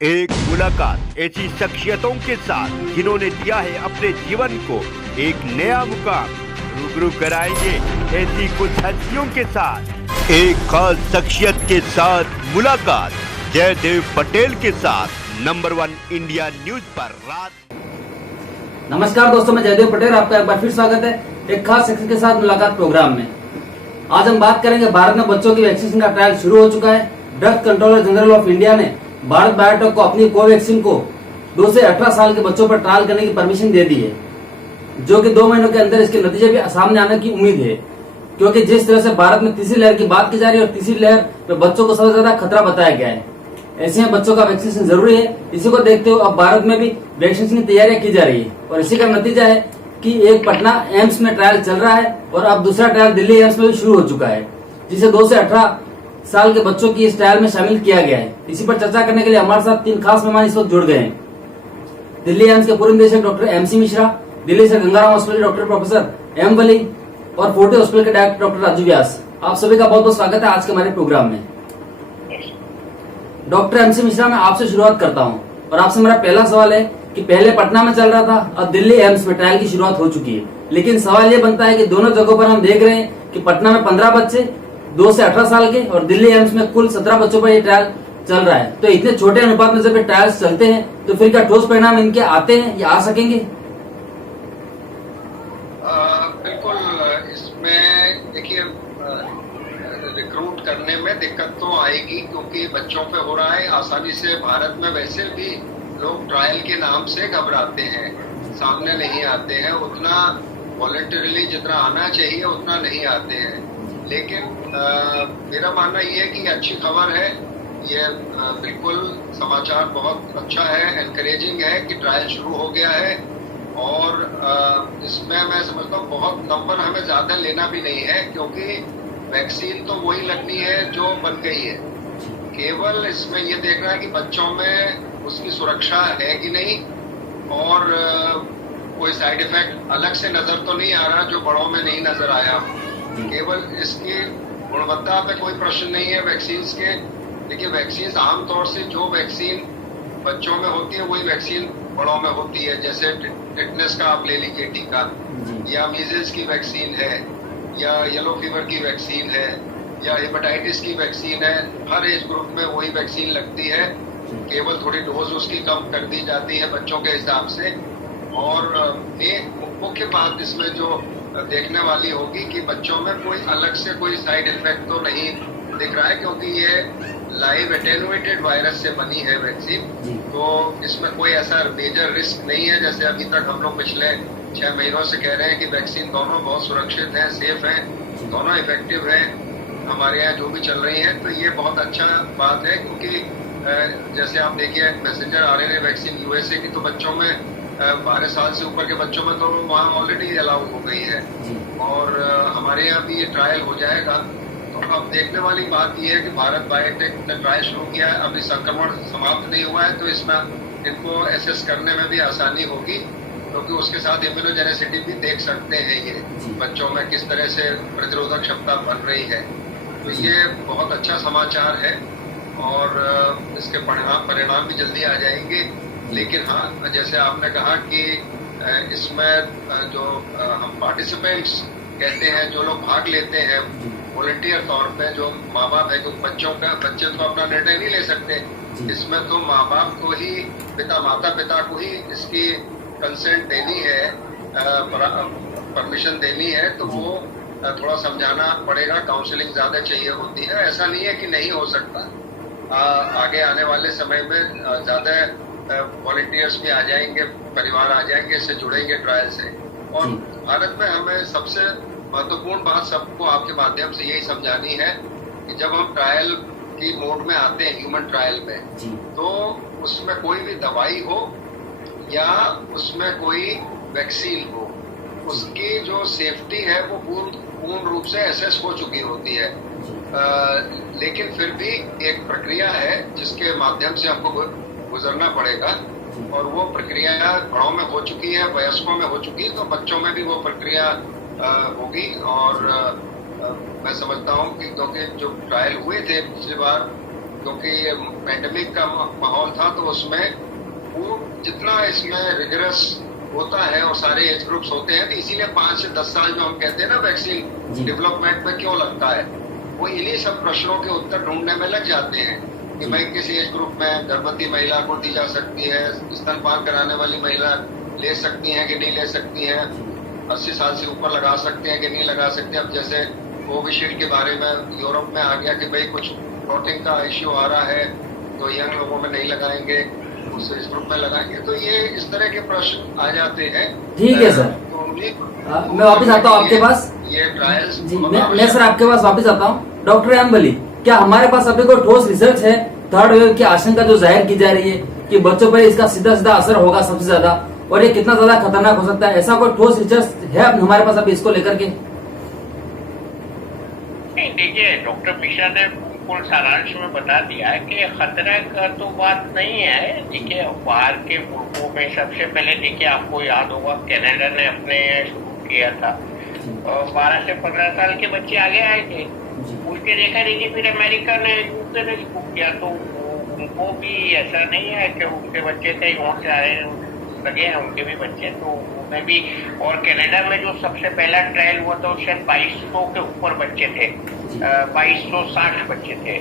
एक मुलाकात ऐसी शख्सियतों के साथ जिन्होंने दिया है अपने जीवन को एक नया मुकाम। रूबरू कराएंगे ऐसी कुछ हस्तियों के साथ एक खास शख्सियत के साथ मुलाकात जयदेव पटेल के साथ नंबर 1 इंडिया न्यूज पर रात। नमस्कार दोस्तों, मैं जयदेव पटेल, आपका एक बार फिर स्वागत है एक खास शख्सियत के साथ मुलाकात प्रोग्राम में। आज हम बात करेंगे, भारत में बच्चों की वैक्सीनेशन का ट्रायल शुरू हो चुका है। Drug controller general of India ने भारत बायोटेक को अपनी कोवैक्सीन को 2 से 18 साल के बच्चों पर ट्रायल करने की परमिशन दे दी है, जो कि 2 महीनों के अंदर इसके नतीजे भी सामने आने की उम्मीद है। क्योंकि जिस तरह से भारत में तीसरी लहर की बात की जा रही है और तीसरी लहर में बच्चों को सबसे ज्यादा खतरा बताया गया है, ऐसे में बच्चों का वैक्सीनेशन जरूरी है। इसी को देखते हुए अब भारत में भी वैक्सीनेशन की तैयारियां की जा रही है और इसी का नतीजा है कि एक पटना एम्स में ट्रायल चल रहा है और अब दूसरा ट्रायल दिल्ली एम्स में भी शुरू हो चुका है, जिसे 2 से 18 साल के बच्चों की इस ट्रायल में शामिल किया गया है। इसी पर चर्चा करने के लिए हमारे साथ 3 खास मेहमान इस वक्त जुड़ गए हैं। दिल्ली एम्स के पूर्व निदेशक डॉक्टर MC मिश्रा, दिल्ली से Gangaram hospital doctor professor M वली और फोर्टे हॉस्पिटल के डायरेक्टर डॉक्टर राजू व्यास। आप सभी का बहुत बहुत स्वागत है आज के हमारे प्रोग्राम में। डॉक्टर MC मिश्रा, मैं आपसे शुरुआत करता हूँ और आपसे मेरा पहला सवाल है कि पहले पटना में चल रहा था, अब दिल्ली एम्स में ट्रायल की शुरुआत हो चुकी है, लेकिन सवाल ये बनता है कि दोनों जगहों पर हम देख रहे हैं कि पटना में 15 बच्चे 2 से 18 साल के और दिल्ली एम्स में कुल 17 बच्चों पर ये ट्रायल चल रहा है। तो इतने छोटे अनुपात में जब ये ट्रायल्स चलते हैं तो फिर क्या ठोस परिणाम इनके आते हैं या आ सकेंगे? बिल्कुल। इसमें देखिए, रिक्रूट करने में दिक्कत तो आएगी क्योंकि बच्चों पे हो रहा है। आसानी से भारत में वैसे भी लोग ट्रायल के नाम से घबराते हैं, सामने नहीं आते हैं, उतना वॉलंटरीली जितना आना चाहिए उतना नहीं आते हैं। लेकिन मेरा मानना ये है कि अच्छी खबर है, ये बिल्कुल समाचार बहुत अच्छा है, एनकरेजिंग है कि ट्रायल शुरू हो गया है। और इसमें मैं समझता हूँ बहुत नंबर हमें ज्यादा लेना भी नहीं है, क्योंकि वैक्सीन तो वही लगनी है जो बन गई है। केवल इसमें ये देखना है कि बच्चों में उसकी सुरक्षा है कि नहीं और कोई साइड इफेक्ट अलग से नजर तो नहीं आ रहा जो बड़ों में नहीं नजर आया। केवल इसकी गुणवत्ता पे कोई प्रश्न नहीं है वैक्सीन के। देखिए, वैक्सीन आमतौर से जो वैक्सीन बच्चों में होती है वही वैक्सीन बड़ों में होती है। जैसे टिटनेस का आप ले लीजिए टीका, या मीजल्स की वैक्सीन है, या येलो फीवर की वैक्सीन है, या हेपेटाइटिस की वैक्सीन है। हर एज ग्रुप में वही वैक्सीन लगती है, केवल थोड़ी डोज उसकी कम कर दी जाती है बच्चों के हिसाब से। और एक मुख्य बात इसमें जो देखने वाली होगी कि बच्चों में कोई अलग से कोई साइड इफेक्ट तो नहीं दिख रहा है, क्योंकि ये लाइव एटेनुएटेड वायरस से बनी है वैक्सीन, तो इसमें कोई ऐसा मेजर रिस्क नहीं है। जैसे अभी तक हम लोग पिछले 6 महीनों से कह रहे हैं कि वैक्सीन दोनों बहुत सुरक्षित है, सेफ है, दोनों इफेक्टिव है, हमारे यहाँ जो भी चल रही है। तो ये बहुत अच्छा बात है, क्योंकि जैसे आप देखिए मैसेंजर RNA वैक्सीन USA की तो बच्चों में 12 साल से ऊपर के बच्चों में तो वहाँ ऑलरेडी अलाउ हो गई है, और हमारे यहाँ भी ये ट्रायल हो जाएगा। तो अब देखने वाली बात ये है कि भारत बायोटेक ने ट्रायल शुरू किया है, अभी संक्रमण समाप्त नहीं हुआ है, तो इसमें इनको एसेस करने में भी आसानी होगी, क्योंकि उसके साथ इम्यूनोजेनेसिटी भी देख सकते हैं ये बच्चों में किस तरह से प्रतिरोधक क्षमता बन रही है। तो ये बहुत अच्छा समाचार है और इसके परिणाम भी जल्दी आ जाएंगे। लेकिन हाँ, जैसे आपने कहा कि इसमें जो हम पार्टिसिपेंट्स कहते हैं, जो लोग भाग लेते हैं वॉलंटियर तौर पे, जो माँ बाप है, क्योंकि बच्चे तो अपना निर्णय नहीं ले सकते, इसमें तो माँ बाप को ही, माता पिता को ही इसकी कंसेंट देनी है, परमिशन देनी है। तो वो थोड़ा समझाना पड़ेगा, काउंसलिंग ज्यादा चाहिए होती है। ऐसा नहीं है कि नहीं हो सकता, आगे आने वाले समय में ज्यादा वॉलंटियर्स भी आ जाएंगे, परिवार आ जाएंगे, इससे जुड़ेंगे ट्रायल से। और भारत में हमें सबसे महत्वपूर्ण बात सबको आपके माध्यम से यही समझानी है कि जब हम ट्रायल की मोड में आते हैं, ह्यूमन ट्रायल में, तो उसमें कोई भी दवाई हो या उसमें कोई वैक्सीन हो, उसकी जो सेफ्टी है वो पूर्ण रूप से एसेस हो चुकी होती है। लेकिन फिर भी एक प्रक्रिया है जिसके माध्यम से हमको गुजरना पड़ेगा, और वो प्रक्रिया बड़ों में हो चुकी है, वयस्कों में हो चुकी है, तो बच्चों में भी वो प्रक्रिया होगी। और मैं समझता हूँ कि क्योंकि जो ट्रायल हुए थे पिछली बार क्योंकि पैंडेमिक का माहौल था, तो उसमें वो जितना इसमें रिगरस होता है और सारे एज ग्रुप्स होते हैं, तो इसीलिए 5 से 10 साल जो हम कहते हैं ना वैक्सीन डेवलपमेंट में क्यों लगता है, वो इन्हीं सब प्रश्नों के उत्तर ढूंढने में लग जाते हैं कि भाई किस एज ग्रुप में गर्भवती महिला को दी जा सकती है, स्तनपान कराने वाली महिला ले सकती हैं कि नहीं ले सकती हैं, 80 साल से ऊपर लगा सकते हैं कि नहीं लगा सकते। अब जैसे कोविशील्ड के बारे में यूरोप में आ गया कि भाई कुछ प्रोटीन का इश्यू आ रहा है तो यंग लोगों में नहीं लगाएंगे, उस एज ग्रुप में लगाएंगे, तो ये इस तरह के प्रश्न आ जाते हैं। ठीक है सर, तो मैं वापस आता हूँ आपके पास। ये ट्रायल्स जी, मैं सर आपके पास वापस आता हूँ। डॉक्टर एम्बली, क्या हमारे पास अभी कोई ठोस रिसर्च है थर्ड वेव की आशंका जो जाहिर की जा रही है कि बच्चों पर इसका सीधा सीधा असर होगा सबसे ज्यादा, और ये कितना ज्यादा खतरनाक हो सकता है, ऐसा कोई ठोस रिसर्च है हमारे पास अभी इसको लेकर के? देखिए, डॉक्टर मिश्रा ने बिल्कुल सारांश में बता दिया है कि खतरा का तो बात नहीं है। देखिए, बाहर के मुल्कों में सबसे पहले देखिए आपको याद होगा कनाडा ने अपने शुरू किया था, 12 से 15 साल के बच्चे आगे आए थे, उसके देखा देखिए फिर अमेरिका ने यूके ने शुरू किया, तो उनको भी ऐसा नहीं है कि उनके बच्चे थे वहाँ से आए लगे हैं, उनके भी बच्चे, तो उनमें भी। और कनाडा में जो सबसे पहला ट्रायल हुआ था शायद 2200 के ऊपर बच्चे थे, 2260 बच्चे थे,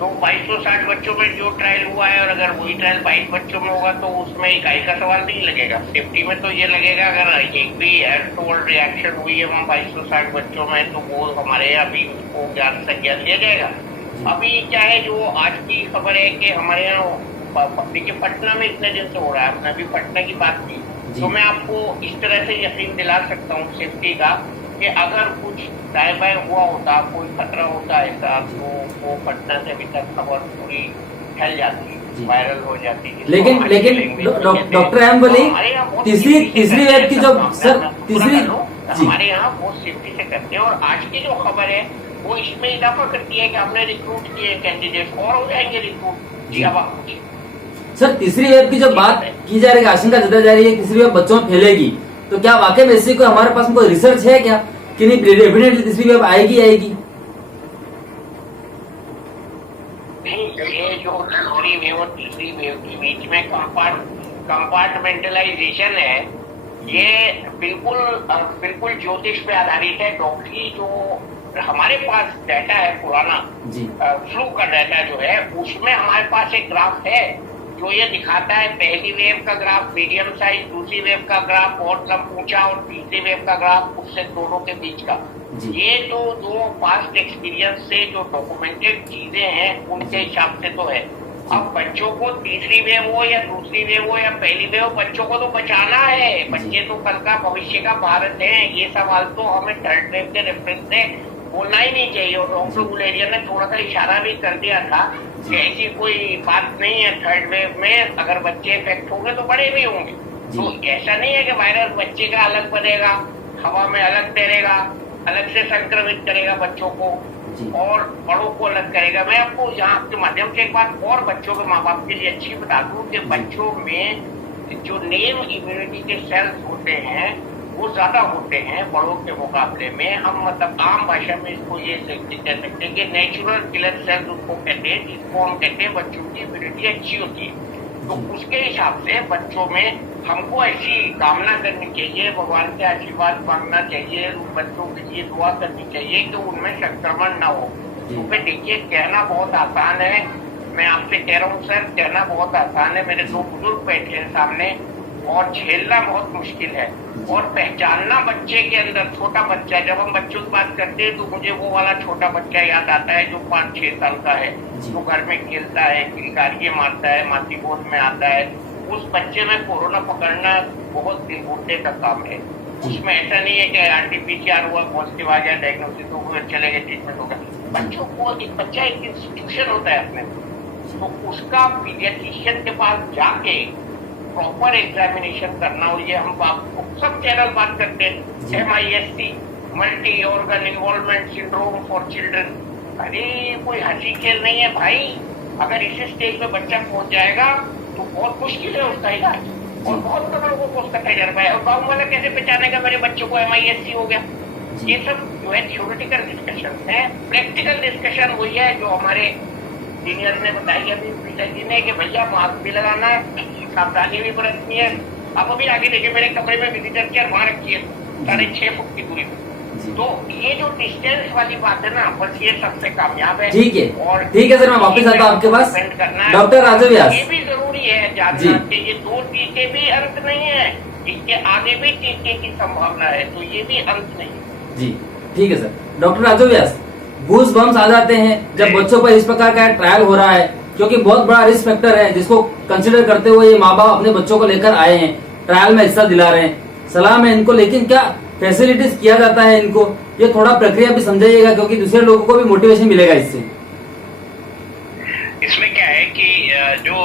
तो 2260 बच्चों में जो ट्रायल हुआ है, और अगर वही ट्रायल 22 बच्चों में होगा तो उसमें इकाई का सवाल नहीं लगेगा। सेफ्टी में तो ये लगेगा अगर एक भी एयरटोल रिएक्शन हुई है वहाँ 2260 बच्चों में, तो वो हमारे यहाँ भी उसको ज्ञान संज्ञान दिया जाएगा। अभी क्या है, जो आज की खबर है कि हमारे यहाँ देखिए पटना में इतने दिन से हो रहा है, हमने अभी पटना की बात की, तो मैं आपको इस तरह से यकीन दिला सकता हूँ सेफ्टी का कि अगर कुछ दाएं बाएं हुआ होता, कोई खतरा होता ऐसा, तो वो पटना से अभी तक खबर पूरी फैल जाती, वायरल हो जाती। लेकिन डॉक्टर एम्बली, तीसरी वेव की जो सर हमारे यहाँ बहुत सेफ्टी से करते हैं, और आज की जो खबर है वो इसमें इजाफा करती है कि हमने रिक्रूट किए कैंडिडेट और हो जाएंगे रिक्रूट। जी, अब आप पूछिए सर। तीसरी वेव की जो बात की जा रही है, आशंका जताई जा रही है तीसरी वेव बच्चों में फैलेगी, तो क्या वाकई में ऐसी कोई हमारे पास कोई रिसर्च है क्या कि नहीं डेफिनेटली तीसरी वेव आएगी? नहीं, ये जो दूसरी वेव और तीसरी वेव के बीच में कंपार्टमेंटलाइजेशन है, ये बिल्कुल ज्योतिष पे आधारित है। डॉक्टरी जो हमारे पास डाटा है पुराना फ्लू का डाटा जो है, उसमें हमारे पास एक ग्राफ है जो ये दिखाता है पहली वेव का ग्राफ मीडियम साइज, दूसरी वेव का ग्राफ बहुत कम ऊंचा, और तीसरी वेव का ग्राफ उससे दोनों के बीच का। ये जो दो पास्ट एक्सपीरियंस से जो डॉक्यूमेंटेड चीजें हैं उनके हिसाब से तो है। अब बच्चों को तीसरी वेव हो या दूसरी वेव हो या पहली वेव, बच्चों को तो बचाना है, बच्चे तो कल का भविष्य का भारत है। ये सवाल तो हमें थर्ड वेव के रेफरेंस से बोलना ही नहीं चाहिए, और डॉक्टर गुलेरिया ने थोड़ा सा इशारा भी कर दिया था कि ऐसी कोई बात नहीं है, थर्ड वेव में अगर बच्चे इफेक्ट होंगे तो बड़े भी होंगे। तो ऐसा नहीं है कि वायरस बच्चे का अलग बनेगा, हवा में अलग तैरेगा, अलग से संक्रमित करेगा बच्चों को और बड़ों को अलग करेगा। मैं आपको यहाँ आपके माध्यम से एक बात और बच्चों के माँ बाप के लिए अच्छी बता दूं कि बच्चों में जो नेम इम्यूनिटी के सेल्स होते हैं वो ज्यादा होते हैं बड़ों के मुकाबले में। हम मतलब आम भाषा में इसको ये कह सकते हैं कि नेचुरल किलर सेल्स उसको कहते हैं, जिसको हम कहते हैं बच्चों की इम्यूनिटी अच्छी होती है। तो उसके हिसाब से बच्चों में हमको ऐसी कामना करनी चाहिए, भगवान के आशीर्वाद मांगना चाहिए, बच्चों के लिए दुआ करनी चाहिए कि उनमें संक्रमण न हो। तो फिर देखिए, कहना बहुत आसान है, मैं आपसे कह रहा हूँ सर, कहना बहुत आसान है, मेरे दो बुजुर्ग बैठे हैं सामने, और झेलना बहुत मुश्किल है। और पहचानना बच्चे के अंदर, छोटा बच्चा, जब हम बच्चों की बात करते हैं तो मुझे वो वाला छोटा बच्चा याद आता है जो 5-6 साल का है, जो घर में खेलता है, किलकारियां मारता है, माती गोद में आता है। उस बच्चे में कोरोना पकड़ना बहुत दिन घूटने का काम है। उसमें ऐसा नहीं है कि RT-PCR हुआ, पॉजिटिव आ गया, डायग्नोसिस हो गया, चले गए, ट्रीटमेंट हो गया। बच्चों को एक बच्चा एक इंस्टीट्यूशन होता है अपने, तो उसका पीडियाट्रिशियन के पास जाके प्रॉपर एग्जामिनेशन करना। और ये हम सब चैनल बात करते हैं, MISC, multi organ involvement syndrome for children. अरे कोई हंसी खेल नहीं है भाई, अगर इसी स्टेज पे बच्चा पहुंच जाएगा तो बहुत मुश्किल है उसका इलाज, और बहुत कम लोगों को उसका तजर्बा है। और गाँव वाला कैसे पहचानेगा मेरे बच्चों को MISC हो गया? ये सब जो है थियोरेटिकल डिस्कशन है। प्रैक्टिकल डिस्कशन वही है जो हमारे सीनियर ने बताई अभी पिताजी ने कि भैया मास्क भी लगाना है, सावधानी भी बरतनी है। आप अभी आगे देखिए, मेरे कमरे में विजिटर केयर वहां रखी है 6.5 फुट की दूरी पर। तो ये जो डिस्टेंस वाली बात है ना, बस ये सबसे कामयाब है। ठीक है, और ठीक है सर, मैं वापस आता हूँ आपके पास। डॉक्टर राजू व्यास, ये भी जरूरी है जानना कि ये 2 टीके भी अंत नहीं है, इसके आगे भी टीके की संभावना है, तो ये भी अंत नहीं है। जी ठीक है सर। डॉक्टर राजू व्यास, गूज बम्स आ जाते हैं जब बच्चों पर इस प्रकार का ट्रायल हो रहा है, क्योंकि बहुत बड़ा रिस्क फैक्टर है जिसको कंसिडर करते हुए ये माँ बाप अपने बच्चों को लेकर आए हैं, ट्रायल में हिस्सा दिला रहे हैं। सलाम है इनको, लेकिन क्या फैसिलिटीज किया जाता है इनको, ये थोड़ा प्रक्रिया भी समझाइएगा, क्योंकि दूसरे लोगों को भी मोटिवेशन मिलेगा इससे। इसमें क्या है कि जो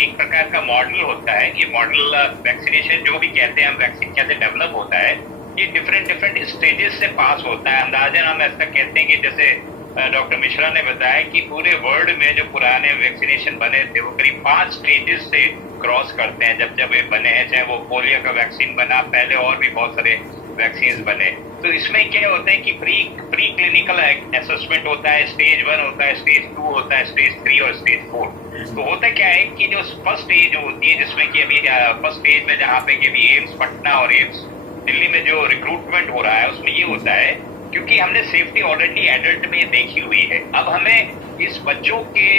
एक प्रकार का मॉडल होता है, ये मॉडल वैक्सीनेशन जो भी कहते हैं हम, वैक्सीन कैसे डेवलप होता है, ये डिफरेंट स्टेजेस से पास होता है। अंदाजन हम ऐसा कहते हैं कि जैसे डॉक्टर मिश्रा ने बताया कि पूरे वर्ल्ड में जो पुराने वैक्सीनेशन बने थे वो करीब 5 स्टेजेस से क्रॉस करते हैं जब ये बने हैं। चाहे वो पोलियो का वैक्सीन बना, पहले और भी बहुत सारे वैक्सीन बने। तो इसमें क्या होता है कि प्री क्लिनिकल असेसमेंट होता है, स्टेज 1 होता है, स्टेज 2 होता है, स्टेज 3 और स्टेज 4। तो होता क्या है कि जो फर्स्ट स्टेज होती है, जिसमें कि अभी फर्स्ट स्टेज में जहाँ पे कि अभी एम्स पटना और एम्स दिल्ली में जो रिक्रूटमेंट हो रहा है, उसमें ये होता है क्योंकि हमने सेफ्टी ऑलरेडी एडल्ट में देखी हुई है। अब हमें इस बच्चों के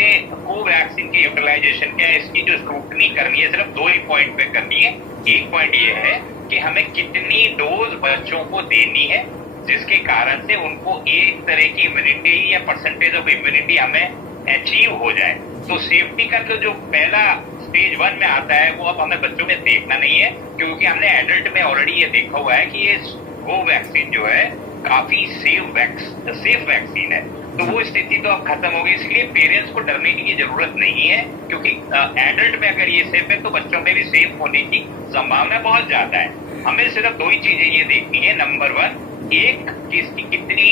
कोवैक्सीन के यूटिलाइजेशन क्या है, इसकी जो स्क्रूटनी करनी है, सिर्फ 2 ही पॉइंट पे करनी है। एक पॉइंट ये है कि हमें कितनी डोज बच्चों को देनी है जिसके कारण से उनको एक तरह की इम्यूनिटी या परसेंटेज ऑफ इम्यूनिटी हमें अचीव हो जाए। तो सेफ्टी का जो पहला स्टेज 1 में आता है वो अब हमें बच्चों में देखना नहीं है, क्योंकि हमने एडल्ट में ऑलरेडी ये देखा हुआ है कि ये कोवैक्सीन जो है काफी सेफ वैक्सीन है। तो वो स्थिति तो अब खत्म हो गई, इसलिए पेरेंट्स को डरने की जरूरत नहीं है, क्योंकि एडल्ट में अगर ये सेफ है तो बच्चों में भी सेफ होने की संभावना बहुत ज्यादा है। हमें सिर्फ 2 ही चीजें ये देखनी है। नंबर 1, एक कि इसकी कितनी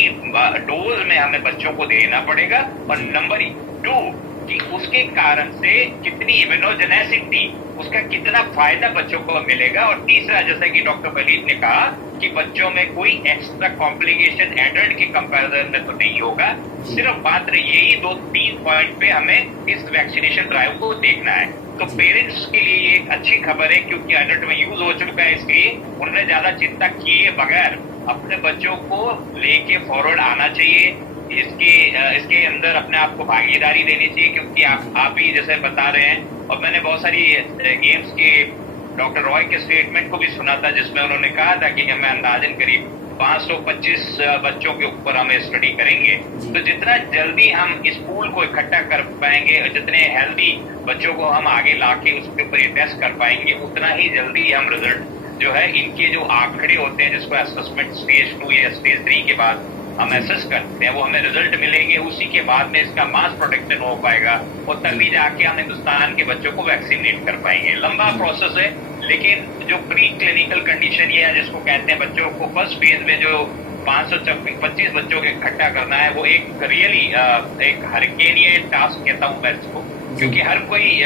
डोज में हमें बच्चों को देना पड़ेगा, और नंबर 2 कि उसके कारण से कितनी इम्यूनोजेनेसिटी, उसका कितना फायदा बच्चों को मिलेगा। और तीसरा, जैसा कि डॉक्टर वलीद ने कहा कि बच्चों में कोई एक्स्ट्रा कॉम्प्लिकेशन एडल्ट के कंपैरिजन में तो नहीं होगा। सिर्फ मात्र यही 2-3 पॉइंट पे हमें इस वैक्सीनेशन ड्राइव को देखना है। तो पेरेंट्स के लिए ये एक अच्छी खबर है, क्योंकि एडल्ट में यूज हो चुका है, इसलिए उन्हें ज्यादा चिंता किए बगैर अपने बच्चों को लेके फॉरवर्ड आना चाहिए। इसके अंदर अपने आप को भागीदारी देनी चाहिए, क्योंकि आप ही जैसे बता रहे हैं, और मैंने बहुत सारी गेम्स के डॉक्टर रॉय के स्टेटमेंट को भी सुना था, जिसमें उन्होंने कहा था कि हमें अंदाजन करीब 525 बच्चों के ऊपर हमें स्टडी करेंगे। तो जितना जल्दी हम इस पूल को इकट्ठा कर पाएंगे और जितने हेल्दी बच्चों को हम आगे लाके उसके ऊपर ये टेस्ट कर पाएंगे, उतना ही जल्दी हम रिजल्ट जो है इनके जो आंकड़े होते हैं, जिसको असेसमेंट स्टेज 2 या स्टेज 3 के बाद हम एसेस करते हैं, वो हमें रिजल्ट मिलेंगे। उसी के बाद में इसका मास प्रोटेक्शन हो पाएगा और तभी जाके हम हिंदुस्तान के बच्चों को वैक्सीनेट कर पाएंगे। लंबा प्रोसेस है, लेकिन जो प्री क्लिनिकल कंडीशन ये है, जिसको कहते हैं बच्चों को फर्स्ट फेज में जो 525 बच्चों के इकट्ठा करना है, वो एक रियली एक हरकेनियन टास्क कहता हूँ मैं इसको, क्योंकि हर कोई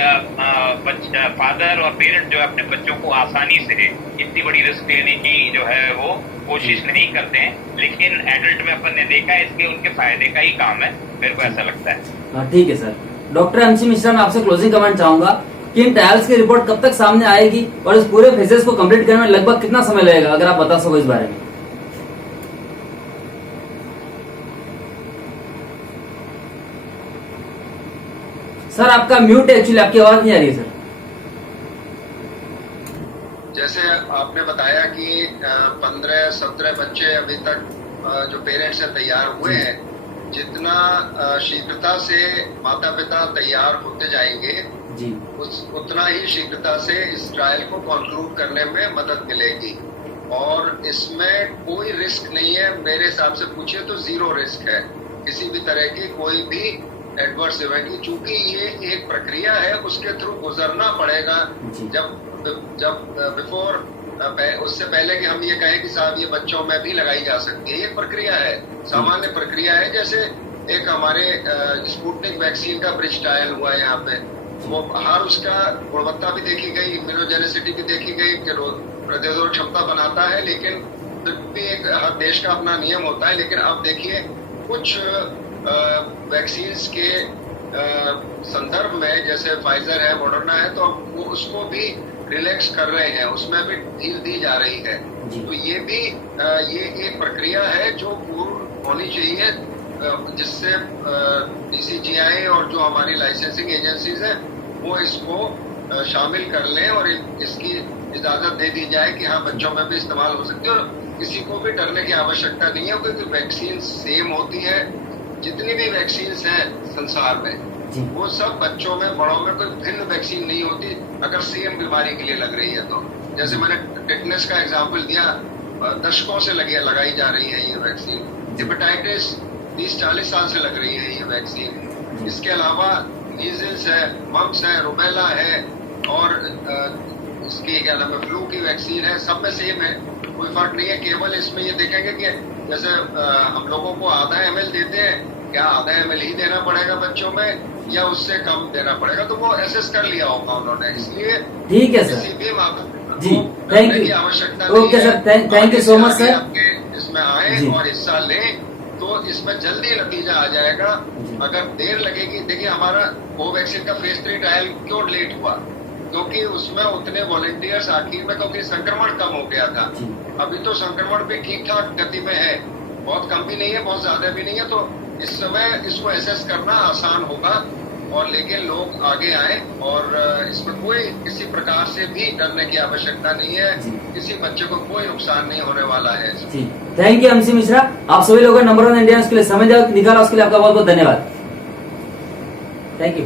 फादर और पेरेंट जो है अपने बच्चों को आसानी से इतनी बड़ी रिस्क लेने की जो है वो कोशिश नहीं करते हैं। लेकिन एडल्ट में अपन ने देखा है, इसके उनके फायदे का ही काम है, मेरे को ऐसा लगता है। ठीक है सर। डॉक्टर अंशी मिश्रा, मैं आपसे क्लोजिंग कमेंट चाहूंगा कि इन ट्रायल्स की रिपोर्ट कब तक सामने आएगी और इस पूरे फेजेस को कंप्लीट करने में लगभग कितना समय लगेगा, अगर आप बता सको इस बारे में। सर आपका म्यूट है, एक्चुअली आपकी आवाज नहीं आ रही है सर। जैसे आपने बताया कि 15-17 बच्चे अभी तक जो पेरेंट्स से तैयार हुए हैं, जितना शीघ्रता से माता पिता तैयार होते जाएंगे जी, उतना ही शीघ्रता से इस ट्रायल को कंक्लूड करने में मदद मिलेगी। और इसमें कोई रिस्क नहीं है, मेरे हिसाब से पूछिए तो 0 रिस्क है किसी भी तरह की कोई भी एडवर्स इवेंट की, चूंकि ये एक प्रक्रिया है, उसके थ्रू गुजरना पड़ेगा। जब बिफोर उससे पहले कि हम ये कहें कि साहब ये बच्चों में भी लगाई जा सकती है, ये प्रक्रिया है, सामान्य प्रक्रिया है। जैसे एक हमारे स्पुतनिक वैक्सीन का ब्रिज ट्रायल हुआ है यहाँ पे, वो हर उसका गुणवत्ता भी देखी गई, इम्यूनोजेनिसिटी भी देखी गई कि प्रतिरोधक क्षमता बनाता है, लेकिन भी एक हर देश का अपना नियम होता है। लेकिन अब देखिए कुछ वैक्सीन्स के संदर्भ में, जैसे फाइजर है, मॉडर्ना है, तो वो उसको भी रिलैक्स कर रहे हैं, उसमें भी ढील दी जा रही है। तो ये भी ये एक प्रक्रिया है जो पूर्ण होनी चाहिए, जिससे DCGI और जो हमारी लाइसेंसिंग एजेंसीज है वो इसको शामिल कर लें और इसकी इजाजत दे दी जाए कि हाँ बच्चों में भी इस्तेमाल हो सकती है और किसी को भी डरने की आवश्यकता नहीं है, क्योंकि वैक्सीन सेम होती है। जितनी भी वैक्सीन हैं संसार में वो सब बच्चों में, बड़ों में कोई भिन्न वैक्सीन नहीं होती अगर सेम बीमारी के लिए लग रही है तो। जैसे मैंने टेटनस का एग्जाम्पल दिया, दशकों से लगाई जा रही है ये वैक्सीन। हेपेटाइटिस 30-40 साल से लग रही है ये वैक्सीन। इसके अलावा मीजल्स है, मम्स है, रुबेला है और इसकी क्या नाम है, फ्लू की वैक्सीन है, सब में सेम है, कोई फर्क नहीं है। केवल इसमें ये देखेंगे कि जैसे हम लोगों को आधा ml देते हैं, क्या आधा ml ही देना पड़ेगा बच्चों में या उससे कम देना पड़ेगा, तो वो एसेस कर लिया होगा उन्होंने। इसलिए ठीक है सर, किसी भी माता जी थैंक यू, आवश्यकता okay sir, thank you so much sir. आपके इसमें आए और हिस्सा लें तो इसमें जल्दी नतीजा आ जाएगा। अगर देर लगेगी, देखिए हमारा कोवैक्सीन का फेज 3 ट्रायल क्यों लेट हुआ, क्योंकि उसमें उतने वॉलंटियर्स आखिर में, क्योंकि संक्रमण कम हो गया था। अभी तो संक्रमण भी ठीक ठाक गति में है, बहुत कम भी नहीं है, बहुत ज्यादा भी नहीं है, तो इस समय इसको एसेस करना आसान होगा। और लेकिन लोग आगे आए और इसमें कोई किसी प्रकार से भी डरने की आवश्यकता नहीं है, किसी बच्चे को कोई नुकसान नहीं होने वाला है। जी थैंक यू MC मिश्रा, आप सभी लोगों ने नंबर 1 इंडियंस के लिए समय निकाला, उसके लिए आपका बहुत बहुत धन्यवाद। Thank you.